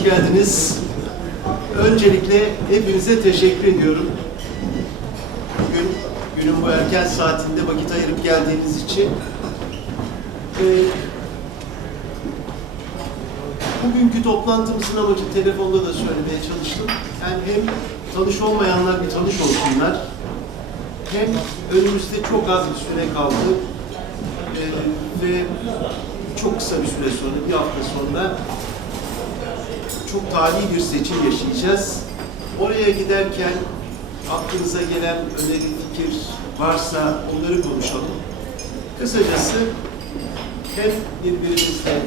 hoş geldiniz. Öncelikle hepinize teşekkür ediyorum. Bugün günün bu erken saatinde vakit ayırıp geldiğiniz için. Ee, bugünkü toplantımızın amacı telefonda da söylemeye çalıştım. Yani hem tanış olmayanlar bir tanış olsunlar. Hem önümüzde çok az bir süre kaldı. Ee, ve çok kısa bir süre sonra, bir hafta sonra çok tarihi bir seçim yaşayacağız. Oraya giderken aklınıza gelen öneri, fikir varsa onları konuşalım. Kısacası hem birbirimizle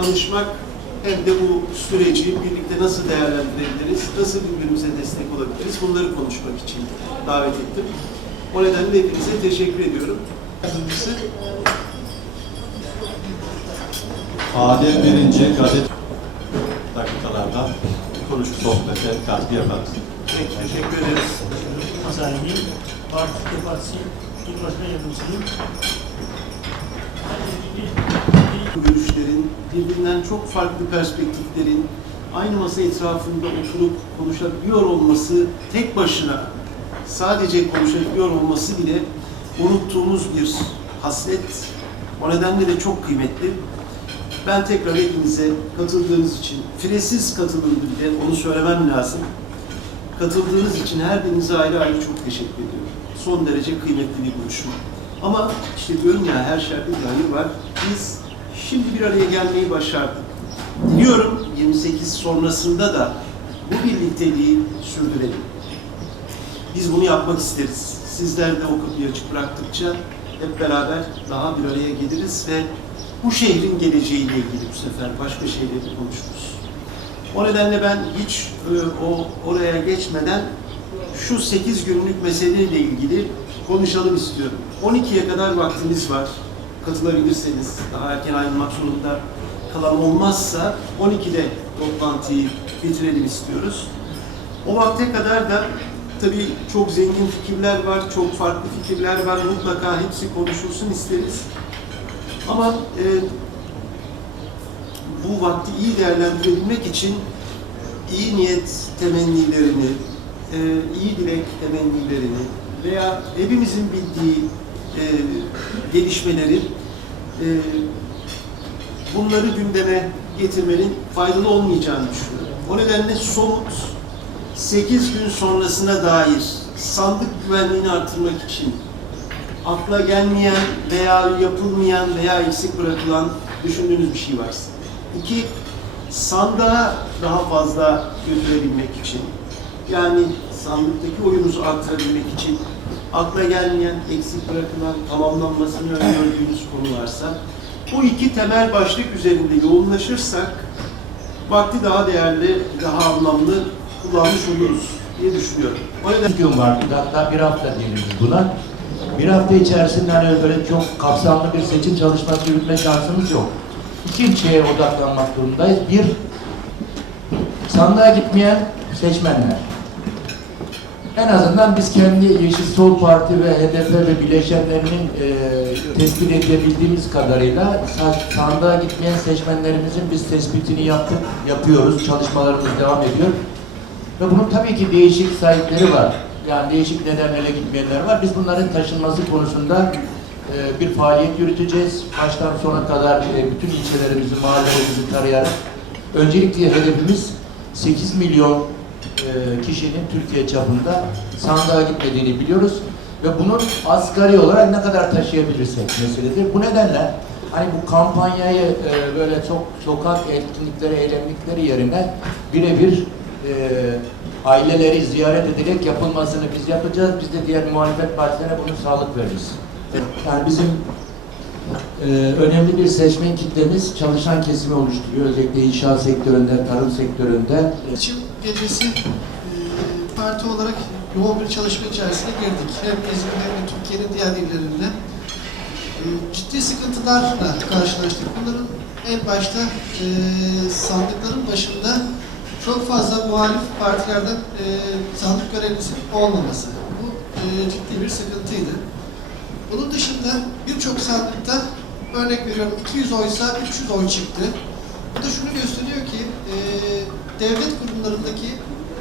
tanışmak hem de bu süreci birlikte nasıl değerlendirebiliriz, nasıl birbirimize destek olabiliriz bunları konuşmak için davet ettim. O nedenle hepinize teşekkür ediyorum. Adem verince gazete dakikalarda konuşup sohbete katkı yaparız. Peki, teşekkür ederiz. Mazahiri, Parti Partisi İl Başkan Yardımcısıyım. Bu görüşlerin, birbirinden çok farklı perspektiflerin aynı masa etrafında oturup konuşabiliyor olması tek başına sadece konuşabiliyor olması bile unuttuğumuz bir haslet. O nedenle de çok kıymetli. Ben tekrar hepinize katıldığınız için, firesiz katılımdı bile onu söylemem lazım. Katıldığınız için her birinize ayrı ayrı çok teşekkür ediyorum. Son derece kıymetli bir buluşma. Ama işte diyorum ya her şerde bir hayır var. Biz şimdi bir araya gelmeyi başardık. Diliyorum 28 sonrasında da bu birlikteliği sürdürelim. Biz bunu yapmak isteriz. Sizler de o kapıyı açık bıraktıkça hep beraber daha bir araya geliriz ve bu şehrin geleceğiyle ilgili bu sefer başka şeyleri konuşuruz. O nedenle ben hiç e, o oraya geçmeden şu 8 günlük meseleyle ilgili konuşalım istiyorum. 12'ye kadar vaktimiz var. Katılabilirseniz daha erken ayrılmak zorunda kalan olmazsa 12'de toplantıyı bitirelim istiyoruz. O vakte kadar da tabii çok zengin fikirler var, çok farklı fikirler var. Mutlaka hepsi konuşulsun isteriz. Ama e, bu vakti iyi değerlendirebilmek için iyi niyet temennilerini, e, iyi dilek temennilerini veya hepimizin bildiği e, gelişmeleri e, bunları gündeme getirmenin faydalı olmayacağını düşünüyorum. O nedenle somut 8 gün sonrasına dair sandık güvenliğini artırmak için akla gelmeyen veya yapılmayan veya eksik bırakılan düşündüğünüz bir şey varsa. İki, sandığa daha fazla götürebilmek için. Yani sandıktaki oyunuzu arttırabilmek için akla gelmeyen, eksik bırakılan, tamamlanmasını öngördüğünüz konu varsa bu iki temel başlık üzerinde yoğunlaşırsak vakti daha değerli, daha anlamlı kullanmış oluruz diye düşünüyorum. O nedenle 8 gün var. Hatta bir hafta diyelim buna. Bir hafta içerisinde hani çok kapsamlı bir seçim çalışması yürütme şansımız yok. İki şeye odaklanmak durumundayız. Bir, sandığa gitmeyen seçmenler. En azından biz kendi Yeşil Sol Parti ve HDP ve bileşenlerinin e, tespit edebildiğimiz kadarıyla sa- sandığa gitmeyen seçmenlerimizin biz tespitini yaptık, yapıyoruz. Çalışmalarımız devam ediyor. Ve bunun tabii ki değişik sahipleri var. Yani değişik nedenlerle gitmeyenler var. Biz bunların taşınması konusunda e, bir faaliyet yürüteceğiz. Baştan sona kadar e, bütün ilçelerimizi, mahallelerimizi tarayarak. Öncelikle hedefimiz 8 milyon e, kişinin Türkiye çapında sandığa gitmediğini biliyoruz. Ve bunun asgari olarak ne kadar taşıyabilirsek meseledir. Bu nedenle hani bu kampanyayı e, böyle çok sokak etkinlikleri, eylemlikleri yerine birebir e, aileleri ziyaret ederek yapılmasını biz yapacağız. Biz de diğer muhalefet partilerine bunu sağlık veririz. Yani bizim e, önemli bir seçmen kitlemiz çalışan kesimi oluşturuyor. Özellikle inşaat sektöründe, tarım sektöründe. Seçim gecesi e, parti olarak yoğun bir çalışma içerisine girdik. Hem İzmir hem de Türkiye'nin diğer illerinde. E, ciddi sıkıntılarla karşılaştık. Bunların en başta e, sandıkların başında çok fazla muhalif partilerden e, sandık görevlisi olmaması. Bu e, ciddi bir sıkıntıydı. Bunun dışında birçok sandıkta örnek veriyorum 200 oysa 300 oy çıktı. Bu da şunu gösteriyor ki e, devlet kurumlarındaki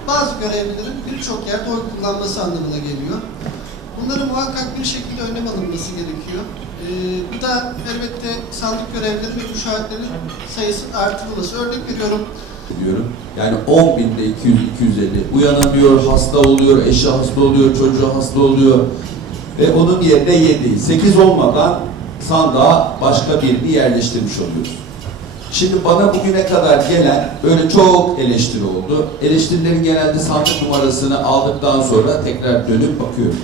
bazı görevlilerin birçok yerde oy kullanması anlamına geliyor. Bunların muhakkak bir şekilde önlem alınması gerekiyor. E, bu da elbette sandık görevlileri ve müşahitlerin sayısının artırılması. Örnek veriyorum, diyorum. Yani 10 binde 200 250 uyanamıyor, hasta oluyor, eşi hasta oluyor, çocuğu hasta oluyor. Ve onun yerine 7, 8 olmadan sandığa başka birini yerleştirmiş oluyoruz. Şimdi bana bugüne kadar gelen böyle çok eleştiri oldu. Eleştirilerin genelde sandık numarasını aldıktan sonra tekrar dönüp bakıyorum.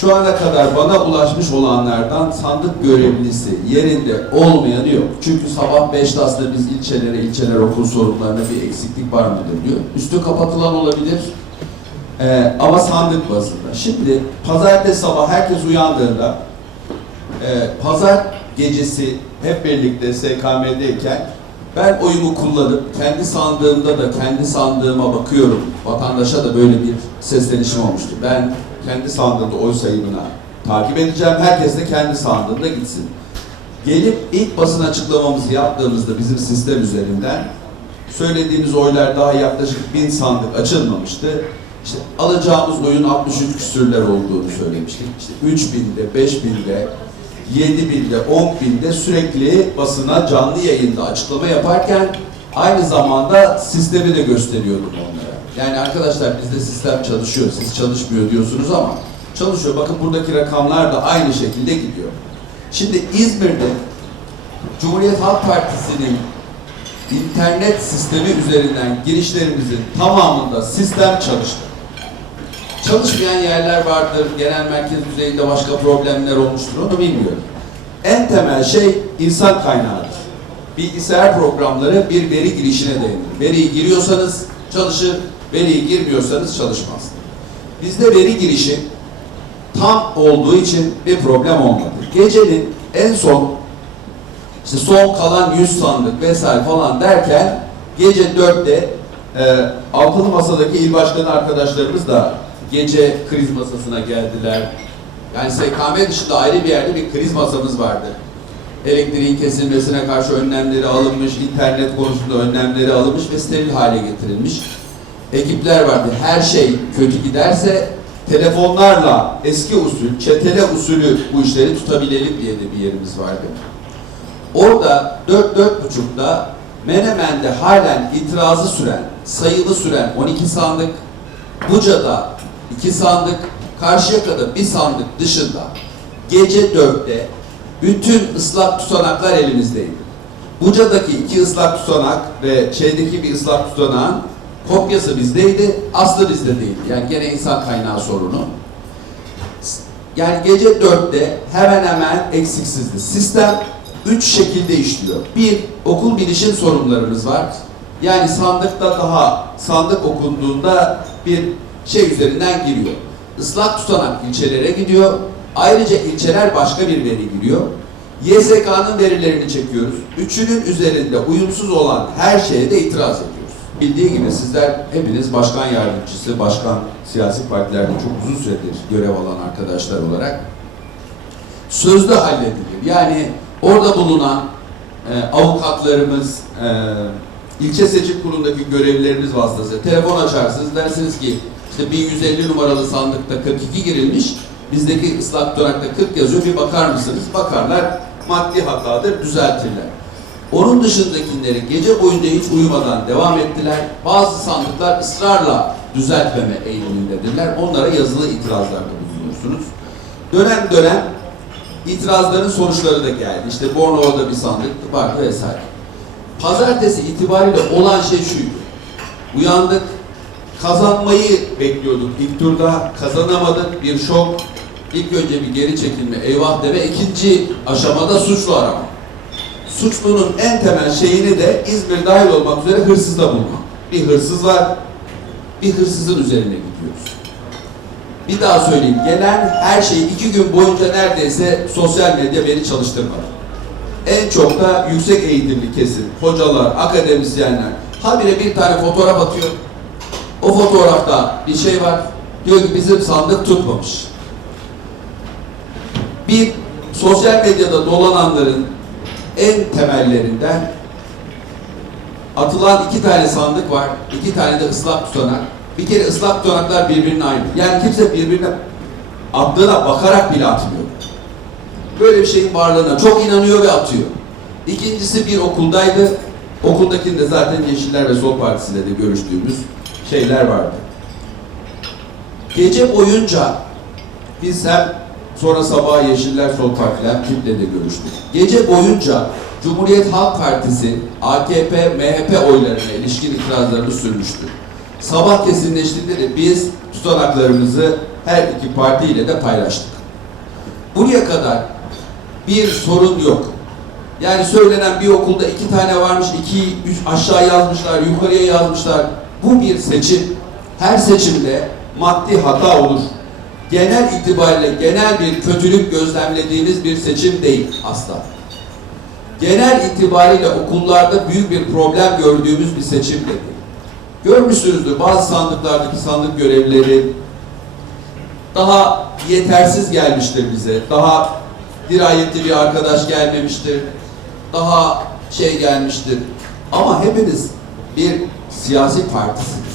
Şu ana kadar bana ulaşmış olanlardan sandık görevlisi yerinde olmayanı yok. Çünkü sabah 5'te aslında biz ilçelere, ilçeler okul sorumlularına bir eksiklik var mıdır diyor. Üstü kapatılan olabilir. Ee, ama sandık bazında. Şimdi pazartesi sabah herkes uyandığında e, pazar gecesi hep birlikte SKM'deyken ben oyumu kullanıp kendi sandığımda da kendi sandığıma bakıyorum. Vatandaşa da böyle bir seslenişim olmuştu. Ben kendi sandığımda oy sayımına takip edeceğim. Herkes de kendi sandığında gitsin. Gelip ilk basın açıklamamızı yaptığımızda bizim sistem üzerinden söylediğimiz oylar daha yaklaşık bin sandık açılmamıştı. İşte alacağımız oyun 63 küsürler olduğunu söylemiştik. İşte 3 binde, 5 binde, 7 binde, 10 binde sürekli basına canlı yayında açıklama yaparken aynı zamanda sistemi de gösteriyordum onlara. Yani arkadaşlar bizde sistem çalışıyor, siz çalışmıyor diyorsunuz ama çalışıyor. Bakın buradaki rakamlar da aynı şekilde gidiyor. Şimdi İzmir'de Cumhuriyet Halk Partisi'nin internet sistemi üzerinden girişlerimizin tamamında sistem çalıştı. Çalışmayan yerler vardır, genel merkez düzeyinde başka problemler olmuştur, onu bilmiyorum. En temel şey insan kaynağıdır. Bilgisayar programları bir veri girişine dayanır. Veriyi giriyorsanız çalışır, veriyi girmiyorsanız çalışmaz. Bizde veri girişi tam olduğu için bir problem olmadı. Gecenin en son işte son kalan 100 sandık vesaire falan derken gece 4'te e, altılı masadaki il başkanı arkadaşlarımız da gece kriz masasına geldiler. Yani SKM dışında ayrı bir yerde bir kriz masamız vardı. Elektriğin kesilmesine karşı önlemleri alınmış, internet konusunda önlemleri alınmış ve steril hale getirilmiş. Ekipler vardı. Her şey kötü giderse telefonlarla eski usul, çetele usulü bu işleri tutabilelim diye de bir yerimiz vardı. Orada 4-4.30'da Menemen'de halen itirazı süren, sayılı süren 12 sandık, Buca'da 2 sandık, Karşıyaka'da bir sandık dışında gece 4'te bütün ıslak tutanaklar elimizdeydi. Buca'daki iki ıslak tutanak ve şeydeki bir ıslak tutanağın kopyası bizdeydi, aslı bizde değildi. Yani gene insan kaynağı sorunu. Yani gece 4'te hemen hemen eksiksizdi. Sistem üç şekilde işliyor. Bir, okul bilişim sorunlarımız var. Yani sandıkta daha, sandık okunduğunda bir şey üzerinden giriyor. Islak tutanak ilçelere gidiyor. Ayrıca ilçeler başka bir veri giriyor. YSK'nın verilerini çekiyoruz. Üçünün üzerinde uyumsuz olan her şeye de itiraz ediyoruz. Bildiği gibi sizler hepiniz başkan yardımcısı, başkan siyasi partilerde çok uzun süredir görev alan arkadaşlar olarak sözlü halledilir. Yani orada bulunan e, avukatlarımız, e, ilçe seçim kurulundaki görevlilerimiz vasıtasıyla telefon açarsınız dersiniz ki işte 1150 numaralı sandıkta 42 girilmiş, bizdeki ıslak tutanakta 40 yazıyor bir bakar mısınız? Bakarlar, maddi hatadır, düzeltirler. Onun dışındakileri gece boyunca hiç uyumadan devam ettiler. Bazı sandıklar ısrarla düzeltmeme eğilimindedirler. Onlara yazılı itirazlarda bulunuyorsunuz. Dönem dönem itirazların sonuçları da geldi. İşte Bornova'da bir sandık vardı vesaire. Pazartesi itibariyle olan şey şuydu. Uyandık, kazanmayı bekliyorduk. İlk turda kazanamadık, bir şok. İlk önce bir geri çekilme, eyvah deme. İkinci aşamada suçlu arama. Suçlunun en temel şeyini de İzmir dahil olmak üzere hırsızda bulmak. Bir hırsız var, bir hırsızın üzerine gidiyoruz. Bir daha söyleyeyim. Gelen her şey iki gün boyunca neredeyse sosyal medya beni çalıştırmadı. En çok da yüksek eğitimli kesim, hocalar, akademisyenler habire bir tane fotoğraf atıyor. O fotoğrafta bir şey var. Diyor ki bizim sandık tutmamış. Bir sosyal medyada dolananların en temellerinden atılan iki tane sandık var, iki tane de ıslak tutanak. Bir kere ıslak tutanaklar birbirine aynı. Yani kimse birbirine attığına bakarak bile atmıyor. Böyle bir şeyin varlığına çok inanıyor ve atıyor. İkincisi bir okuldaydı. Okuldakinde zaten Yeşiller ve Sol Partisi'yle de görüştüğümüz şeyler vardı. Gece boyunca biz hem sonra sabah Yeşiller Sol Partiler kitle de. Gece boyunca Cumhuriyet Halk Partisi AKP, MHP oylarına ilişkin itirazlarını sürmüştü. Sabah kesinleştiğinde de biz tutanaklarımızı her iki partiyle de paylaştık. Buraya kadar bir sorun yok. Yani söylenen bir okulda iki tane varmış, iki, üç aşağı yazmışlar, yukarıya yazmışlar. Bu bir seçim. Her seçimde maddi hata olur. Genel itibariyle genel bir kötülük gözlemlediğimiz bir seçim değil asla. Genel itibariyle okullarda büyük bir problem gördüğümüz bir seçim de değil. Görmüşsünüzdür bazı sandıklardaki sandık görevlileri daha yetersiz gelmiştir bize. Daha dirayetli bir arkadaş gelmemiştir. Daha şey gelmiştir. Ama hepiniz bir siyasi partisiniz.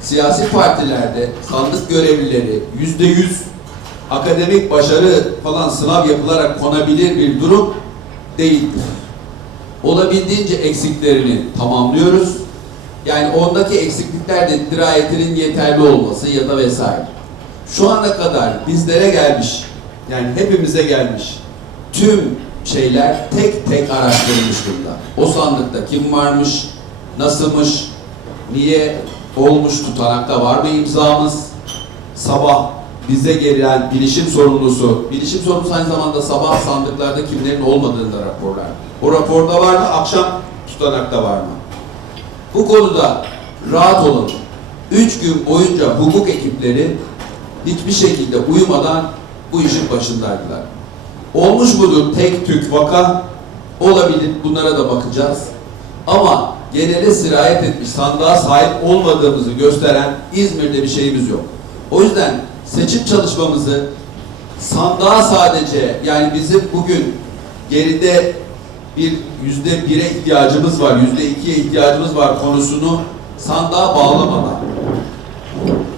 Siyasi partilerde sandık görevlileri yüzde yüz akademik başarı falan sınav yapılarak konabilir bir durum değildir. Olabildiğince eksiklerini tamamlıyoruz. Yani ondaki eksiklikler de dirayetinin yeterli olması ya da vesaire. Şu ana kadar bizlere gelmiş, yani hepimize gelmiş tüm şeyler tek tek araştırılmış durumda. O sandıkta kim varmış, nasılmış, niye olmuş, tutanakta var mı imzamız? Sabah bize gelen bilişim sorumlusu, bilişim sorumlusu aynı zamanda sabah sandıklarda kimlerin olmadığını da raporlar. O raporda var mı, akşam tutanakta var mı? Bu konuda rahat olun. Üç gün boyunca hukuk ekipleri hiçbir şekilde uyumadan bu işin başındaydılar. Olmuş mudur tek tük vaka? Olabilir. Bunlara da bakacağız. Ama genele sirayet etmiş, sandığa sahip olmadığımızı gösteren İzmir'de bir şeyimiz yok. O yüzden seçim çalışmamızı sandığa sadece yani bizim bugün geride bir yüzde bire ihtiyacımız var, yüzde ikiye ihtiyacımız var konusunu sandığa bağlamadan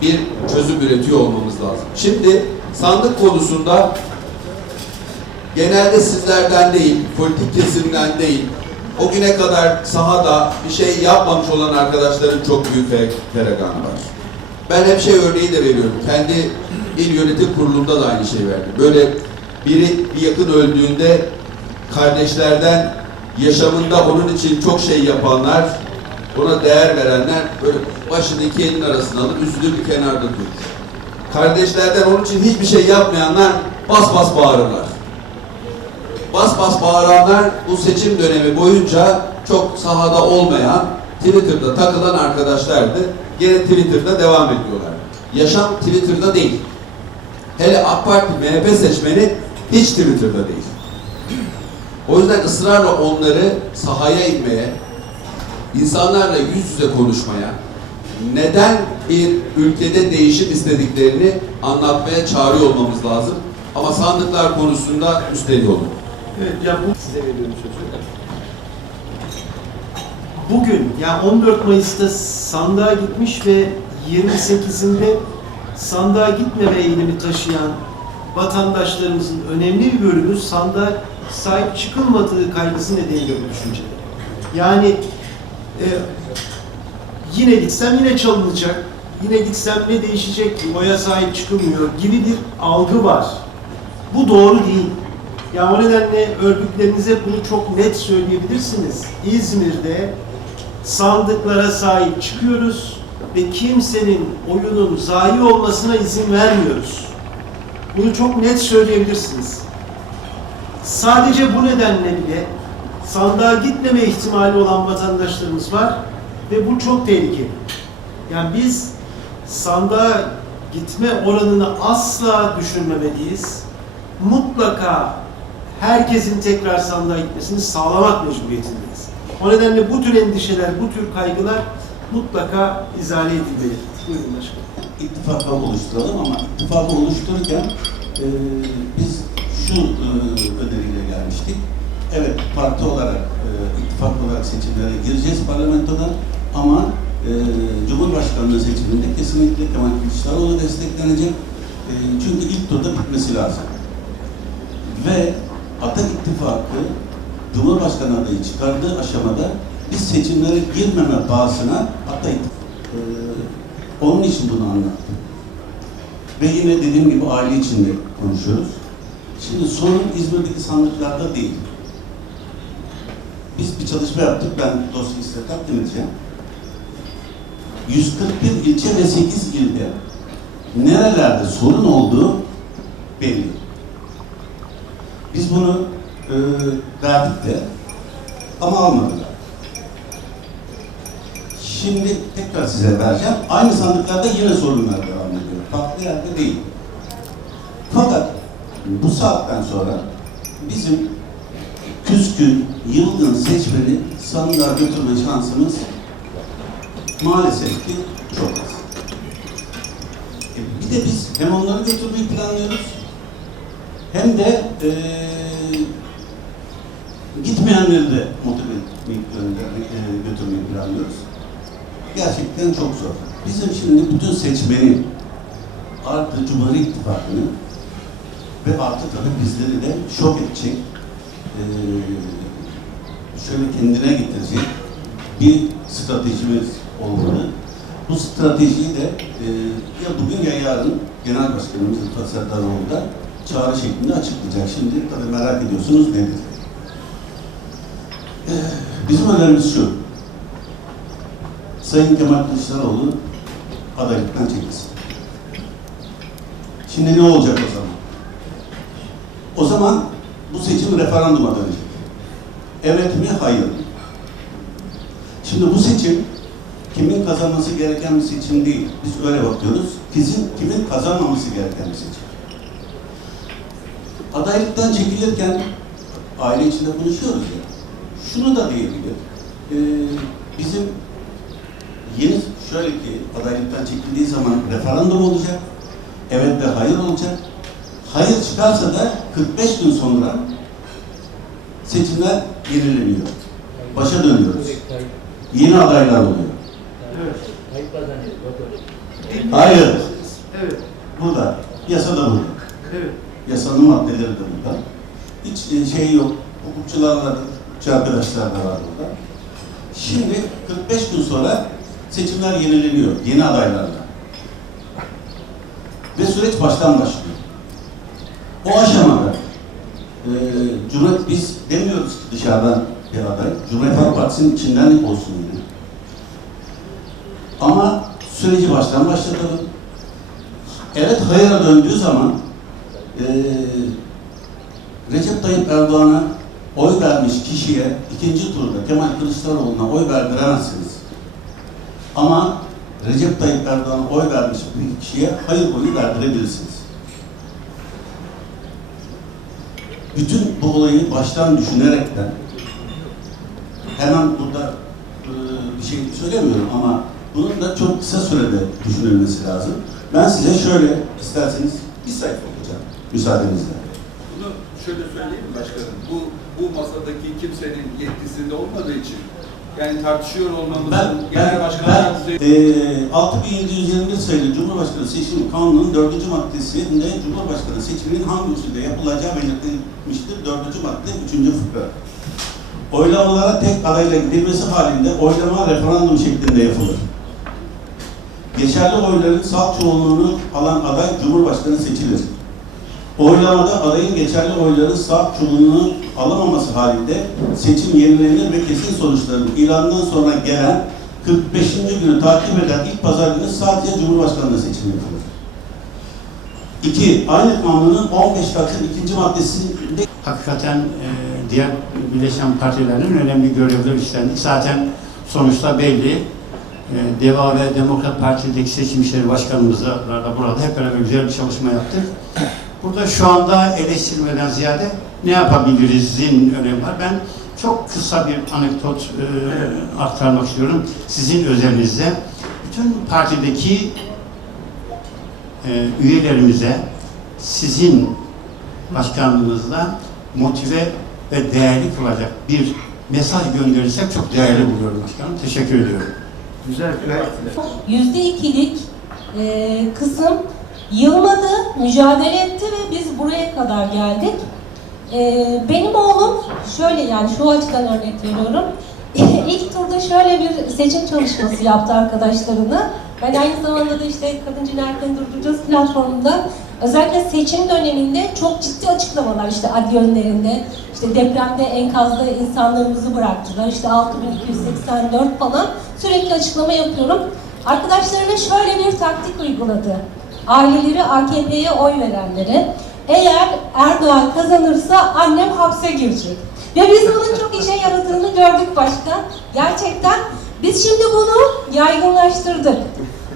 bir çözüm üretiyor olmamız lazım. Şimdi sandık konusunda genelde sizlerden değil, politik kesimden değil, o güne kadar sahada bir şey yapmamış olan arkadaşların çok büyük fe- fereganı var. Ben hep şey örneği de veriyorum. Kendi il yönetim kurulunda da aynı şey verdim. Böyle biri bir yakın öldüğünde kardeşlerden yaşamında onun için çok şey yapanlar, ona değer verenler böyle başını iki elin arasına alıp üzülür bir kenarda durur. Kardeşlerden onun için hiçbir şey yapmayanlar bas bas bağırırlar. Bas bas bağıranlar bu seçim dönemi boyunca çok sahada olmayan, Twitter'da takılan arkadaşlardı. Gene Twitter'da devam ediyorlar. Yaşam Twitter'da değil. Hele AK Parti MHP seçmeni hiç Twitter'da değil. O yüzden ısrarla onları sahaya inmeye, insanlarla yüz yüze konuşmaya, neden bir ülkede değişim istediklerini anlatmaya çağırıyor olmamız lazım. Ama sandıklar konusunda üsteli olun. Evet, ya bu size veriyorum sözü. Bugün, yani 14 Mayıs'ta sandığa gitmiş ve 28'inde sandığa gitmeme eğilimi taşıyan vatandaşlarımızın önemli bir bölümü sandığa sahip çıkılmadığı kaygısı nedeniyle bu düşünceleri. Yani e, yine gitsem yine çalınacak, yine gitsem ne değişecek ki, oya sahip çıkılmıyor gibi bir algı var. Bu doğru değil. Ya o nedenle örgütlerinize bunu çok net söyleyebilirsiniz. İzmir'de sandıklara sahip çıkıyoruz ve kimsenin oyunun zayi olmasına izin vermiyoruz. Bunu çok net söyleyebilirsiniz. Sadece bu nedenle bile sandığa gitmeme ihtimali olan vatandaşlarımız var ve bu çok tehlikeli. Yani biz sandığa gitme oranını asla düşürmemeliyiz. Mutlaka herkesin tekrar sandığa gitmesini sağlamak mecburiyetindeyiz. O nedenle bu tür endişeler, bu tür kaygılar mutlaka izale edilmeli. Buyurun başkanım. ittifaklar oluşturalım ama ittifakı oluştururken e, biz şu e, öneriyle gelmiştik. Evet parti olarak e, ittifak olarak seçimlere gireceğiz parlamentoda ama e, Cumhurbaşkanlığı seçiminde kesinlikle Kemal Kılıçdaroğlu desteklenecek. E, çünkü ilk turda bitmesi lazım. Ve Atak İttifakı Cumhurbaşkanı adayı çıkardığı aşamada biz seçimlere girmeme pahasına Atak İttifakı e, onun için bunu anlattım. Ve yine dediğim gibi aile içinde konuşuyoruz. Şimdi sorun İzmir'deki sandıklarda değil. Biz bir çalışma yaptık, ben dosyayı size takdim edeceğim. 141 ilçe ve 8 ilde nerelerde sorun olduğu belli. Biz bunu e, verdik de ama almadılar. Şimdi tekrar size vereceğim. Aynı sandıklarda yine sorunlar devam ediyor. Farklı yerde değil. Fakat bu saatten sonra bizim küskün, yılgın seçmeni sandığa götürme şansımız maalesef ki çok az. E, bir de biz hem onları götürmeyi planlıyoruz hem de eee gitmeyenleri de motive eee, götürmeyi planlıyoruz. Gerçekten çok zor. Bizim şimdi bütün seçmeni artı Cumhur İttifakı'nı ve artı tabii bizleri de şok edecek, eee, şöyle kendine getirecek bir stratejimiz olmalı. Bu stratejiyi de eee, ya bugün ya yarın Genel Başkanımız Rıfat Serdaroğlu da çağrı şeklinde açıklayacak. Şimdi tabii merak ediyorsunuz nedir? Eee, bizim önerimiz şu. Sayın Kemal Kılıçdaroğlu adaylıktan çekilsin. Şimdi ne olacak o zaman? O zaman bu seçim referanduma dönecek. Evet mi, hayır? Şimdi bu seçim kimin kazanması gereken bir seçim değil. Biz öyle bakıyoruz. Kimin, kimin kazanmaması gereken bir seçim. Adaylıktan çekilirken aile içinde konuşuyoruz ya. Şunu da diyebilir. Ee, bizim yeni şöyle ki adaylıktan çekildiği zaman referandum olacak. Evet ve hayır olacak. Hayır çıkarsa da 45 gün sonra seçimler yenileniyor. Başa dönüyoruz. Yeni adaylar oluyor. Hayır. Evet, Burada. Yasa da burada. evet. Yasanın maddeleri de burada. Hiç e, şey yok. Hukukçular var, hukukçu arkadaşlar da var burada. Şimdi 45 gün sonra seçimler yenileniyor. Yeni adaylarla. Ve süreç baştan başlıyor. O aşamada e, Cumhuriyet biz demiyoruz ki dışarıdan bir aday. Cumhuriyet Halk Partisi'nin içinden olsun yani. Ama süreci baştan başlatalım. Evet hayıra döndüğü zaman eee Recep Tayyip Erdoğan'a oy vermiş kişiye ikinci turda Kemal Kılıçdaroğlu'na oy verdiremezsiniz. Ama Recep Tayyip Erdoğan'a oy vermiş bir kişiye hayır oyu verdirebilirsiniz. Bütün bu olayı baştan düşünerekten hemen burada e, bir şey söylemiyorum ama bunun da çok kısa sürede düşünülmesi lazım. Ben size şöyle isterseniz bir sayfa müsaadenizle. Bunu şöyle söyleyeyim başkanım? Bu bu masadaki kimsenin yetkisinde olmadığı için yani tartışıyor olmamızın Ben, genel ben, başkanlar ben düzeyinde e, 6721 sayılı Cumhurbaşkanı Seçim Kanunu'nun 4. maddesinde Cumhurbaşkanı seçiminin hangi usulde yapılacağı belirtilmiştir. 4. madde 3. fıkra. Oylamalara tek adayla gidilmesi halinde oylama referandum şeklinde yapılır. Geçerli oyların salt çoğunluğunu alan aday Cumhurbaşkanı seçilir. Oylamada adayın geçerli oyların sağ çoğunluğunu alamaması halinde seçim yenilenir ve kesin sonuçların ilanından sonra gelen 45. günü takip eden ilk pazar günü sadece Cumhurbaşkanlığı seçimi yapılır. İki, aynı kanunun 15 Kasım ikinci maddesinde hakikaten e, diğer birleşen partilerin önemli görevleri üstlendik. Zaten sonuçta belli. E, DEVA ve Demokrat Parti'deki seçim işleri başkanımızla da burada hep beraber güzel bir çalışma yaptık. Burada şu anda eleştirmeden ziyade ne yapabilirizin önemi var. Ben çok kısa bir anekdot e, aktarmak istiyorum sizin özelinizde. Bütün partideki e, üyelerimize sizin başkanlığınızla motive ve değerli kılacak bir mesaj gönderirsek çok değerli buluyorum başkanım. Teşekkür ediyorum. Güzel. Yüzde ikilik e, kısım yılmadı, mücadele etti ve biz buraya kadar geldik. E, benim oğlum şöyle yani şu açıdan örnek veriyorum. İlk turda şöyle bir seçim çalışması yaptı arkadaşlarına. Ben aynı zamanda da işte Kadın Cinayetlerini Durduracağız platformunda özellikle seçim döneminde çok ciddi açıklamalar işte adli önlerinde işte depremde enkazda insanlarımızı bıraktılar işte 6284 falan sürekli açıklama yapıyorum. Arkadaşlarına şöyle bir taktik uyguladı. Aileleri AKP'ye oy verenlere eğer Erdoğan kazanırsa annem hapse girecek. Ve biz bunun çok işe yaradığını gördük başkan. Gerçekten biz şimdi bunu yaygınlaştırdık.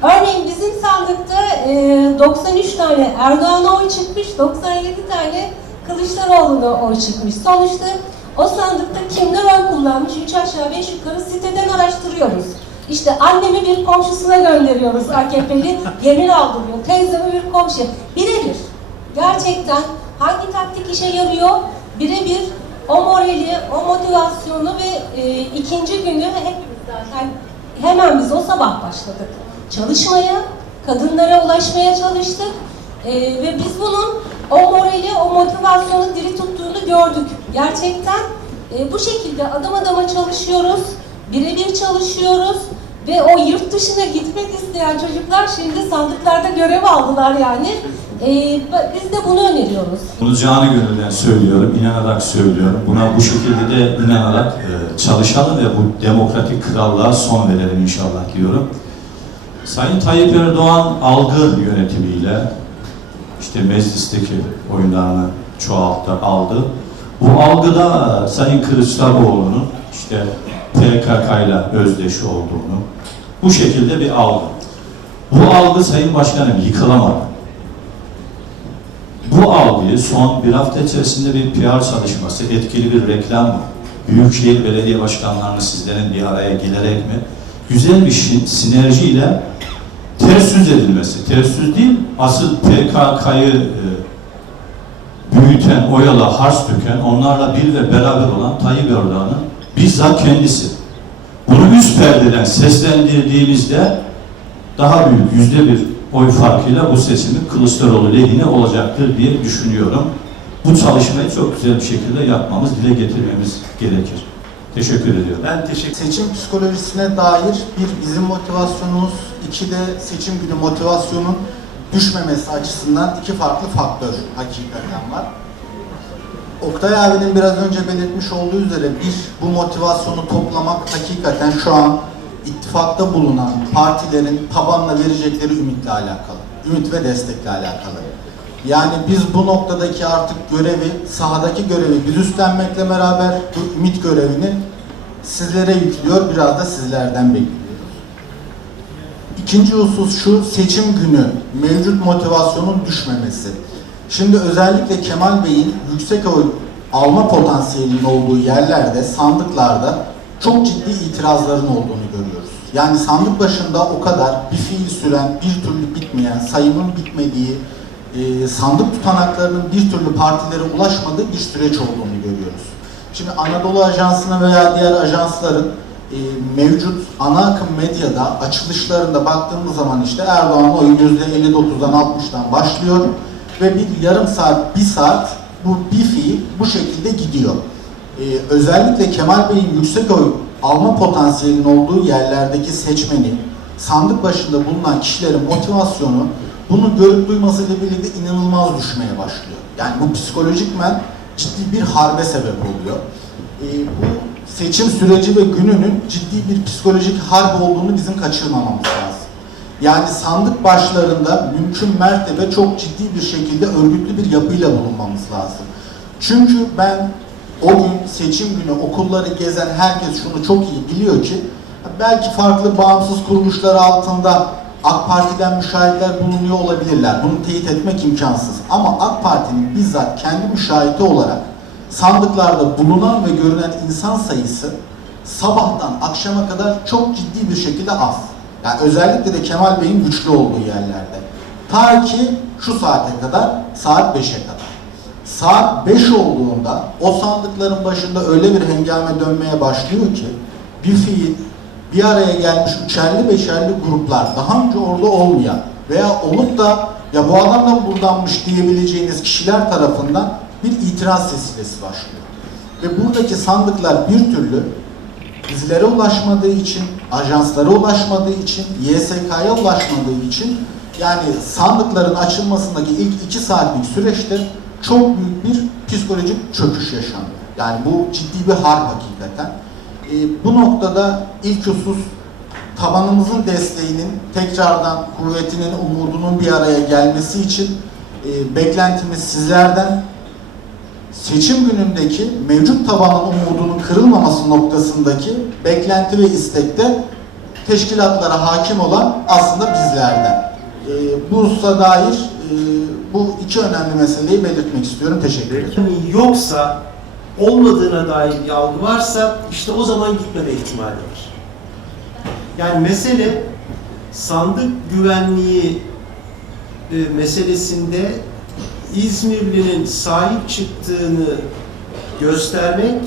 Örneğin bizim sandıkta e, 93 tane Erdoğan'a oy çıkmış, 97 tane Kılıçdaroğlu'na oy çıkmış. Sonuçta o sandıkta kimler oy kullanmış, 3 aşağı 5 yukarı siteden araştırıyoruz. İşte annemi bir komşusuna gönderiyoruz AKP'li, yemin aldırıyor. Teyzemi bir komşu. Birebir. Gerçekten hangi taktik işe yarıyor? Birebir o morali, o motivasyonu ve e, ikinci günü hepimiz zaten hemen biz o sabah başladık. Çalışmaya, kadınlara ulaşmaya çalıştık. E, ve biz bunun o morali, o motivasyonu diri tuttuğunu gördük. Gerçekten e, bu şekilde adım adama çalışıyoruz, birebir çalışıyoruz ve o yurt dışına gitmek isteyen çocuklar şimdi sandıklarda görev aldılar yani. E, biz de bunu öneriyoruz. Bunu canı gönülden söylüyorum, inanarak söylüyorum. Buna bu şekilde de inanarak e, çalışalım ve bu demokratik krallığa son verelim inşallah diyorum. Sayın Tayyip Erdoğan algı yönetimiyle işte meclisteki oyunlarını çoğalttı, aldı. Bu algıda e, Sayın Kılıçdaroğlu'nun işte PKK ile özdeş olduğunu, bu şekilde bir algı. Bu algı Sayın Başkanım yıkılamadı. Bu algıyı son bir hafta içerisinde bir PR çalışması, etkili bir reklam, Büyükşehir Belediye Başkanlarını sizlerin bir araya gelerek mi, güzel bir sinerjiyle ters yüz edilmesi, ters yüz değil, asıl PKK'yı e, büyüten, oyala, hars döken, onlarla bir ve beraber olan Tayyip Erdoğan'ın bizzat kendisi. Üst perdeden seslendirdiğimizde daha büyük yüzde bir oy farkıyla bu seçimin Kılıçdaroğlu lehine olacaktır diye düşünüyorum. Bu çalışmayı çok güzel bir şekilde yapmamız, dile getirmemiz gerekir. Teşekkür ediyorum. Ben teşekkür Seçim psikolojisine dair bir bizim motivasyonumuz, iki de seçim günü motivasyonun düşmemesi açısından iki farklı faktör hakikaten var. Oktay abinin biraz önce belirtmiş olduğu üzere bir bu motivasyonu toplamak hakikaten şu an ittifakta bulunan partilerin tabanla verecekleri ümitle alakalı. Ümit ve destekle alakalı. Yani biz bu noktadaki artık görevi, sahadaki görevi biz üstlenmekle beraber bu ümit görevini sizlere yüklüyor, biraz da sizlerden bekliyoruz. İkinci husus şu, seçim günü mevcut motivasyonun düşmemesi. Şimdi özellikle Kemal Bey'in yüksek oy alma potansiyelinin olduğu yerlerde, sandıklarda çok ciddi itirazların olduğunu görüyoruz. Yani sandık başında o kadar bir fiil süren, bir türlü bitmeyen, sayımın bitmediği, e, sandık tutanaklarının bir türlü partilere ulaşmadığı bir süreç olduğunu görüyoruz. Şimdi Anadolu Ajansı'na veya diğer ajansların e, mevcut ana akım medyada açılışlarında baktığımız zaman işte Erdoğan oyu %59'dan 60'dan başlıyor ve bir yarım saat, bir saat bu bir fiil bu şekilde gidiyor. E, özellikle Kemal Bey'in yüksek oy alma potansiyelinin olduğu yerlerdeki seçmeni, sandık başında bulunan kişilerin motivasyonu bunu görüp duymasıyla birlikte inanılmaz düşmeye başlıyor. Yani bu psikolojikmen ciddi bir harbe sebep oluyor. E, bu seçim süreci ve gününün ciddi bir psikolojik harp olduğunu bizim kaçırmamamız lazım. Yani sandık başlarında mümkün mertebe çok ciddi bir şekilde örgütlü bir yapıyla bulunmamız lazım. Çünkü ben o gün seçim günü okulları gezen herkes şunu çok iyi biliyor ki belki farklı bağımsız kuruluşlar altında AK Parti'den müşahitler bulunuyor olabilirler. Bunu teyit etmek imkansız. Ama AK Parti'nin bizzat kendi müşahidi olarak sandıklarda bulunan ve görünen insan sayısı sabahtan akşama kadar çok ciddi bir şekilde az. Yani özellikle de Kemal Bey'in güçlü olduğu yerlerde. Ta ki şu saate kadar, saat 5'e kadar. saat 5 olduğunda o sandıkların başında öyle bir hengame dönmeye başlıyor ki bir fiil bir araya gelmiş üçerli beşerli gruplar daha önce orada olmayan veya olup da ya bu adam da buradanmış diyebileceğiniz kişiler tarafından bir itiraz silsilesi başlıyor. Ve buradaki sandıklar bir türlü bizlere ulaşmadığı için, ajanslara ulaşmadığı için, YSK'ya ulaşmadığı için yani sandıkların açılmasındaki ilk iki saatlik süreçte çok büyük bir psikolojik çöküş yaşanıyor. Yani bu ciddi bir harp hakikaten. Ee, bu noktada ilk husus tabanımızın desteğinin tekrardan kuvvetinin, umudunun bir araya gelmesi için e, beklentimiz sizlerden seçim günündeki mevcut tabanın umudunun kırılmaması noktasındaki beklenti ve istekte teşkilatlara hakim olan aslında bizlerden. Ee, bu hususa dair e, bu iki önemli meseleyi belirtmek istiyorum. Teşekkür ederim. Yoksa, olmadığına dair bir algı varsa işte o zaman gitmeme ihtimali var. Yani mesele sandık güvenliği e, meselesinde İzmirli'nin sahip çıktığını göstermek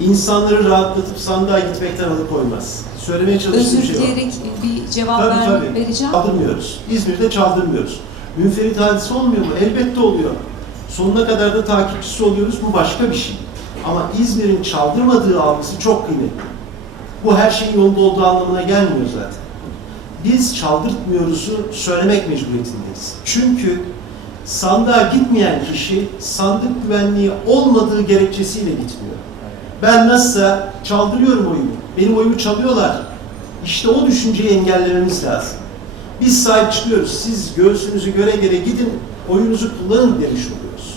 insanları rahatlatıp sandığa gitmekten alıkoymaz. Söylemeye çalıştığım Özür şey o. dileyerek bir cevap Tabii ver- tabii. vereceğim. Çaldırmıyoruz. İzmir'de çaldırmıyoruz. Münferit hadise olmuyor mu? Elbette oluyor. Sonuna kadar da takipçisi oluyoruz. Bu başka bir şey. Ama İzmir'in çaldırmadığı algısı çok kıymetli. Bu her şeyin yolunda olduğu anlamına gelmiyor zaten. Biz çaldırtmıyoruz'u söylemek mecburiyetindeyiz. Çünkü sandığa gitmeyen kişi sandık güvenliği olmadığı gerekçesiyle gitmiyor. Ben nasılsa çaldırıyorum oyumu. Benim oyumu çalıyorlar. İşte o düşünceyi engellememiz lazım. Biz sahip çıkıyoruz. Siz göğsünüzü göre göre gidin, oyunuzu kullanın demiş oluyoruz.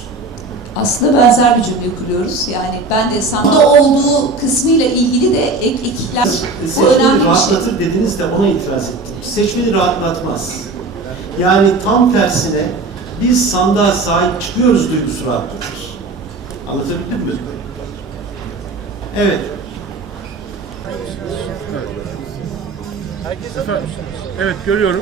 Aslında benzer bir cümle kuruyoruz. Yani ben de sandıkta olduğu kısmıyla ilgili de ek ekler. Seçmeni şey. rahatlatır dediniz de ona itiraz ettim. Seçmeni rahatlatmaz. Yani tam tersine biz sandığa sahip çıkıyoruz duygusu rahatlatır. Anlatabildim mi? Evet. Evet görüyorum.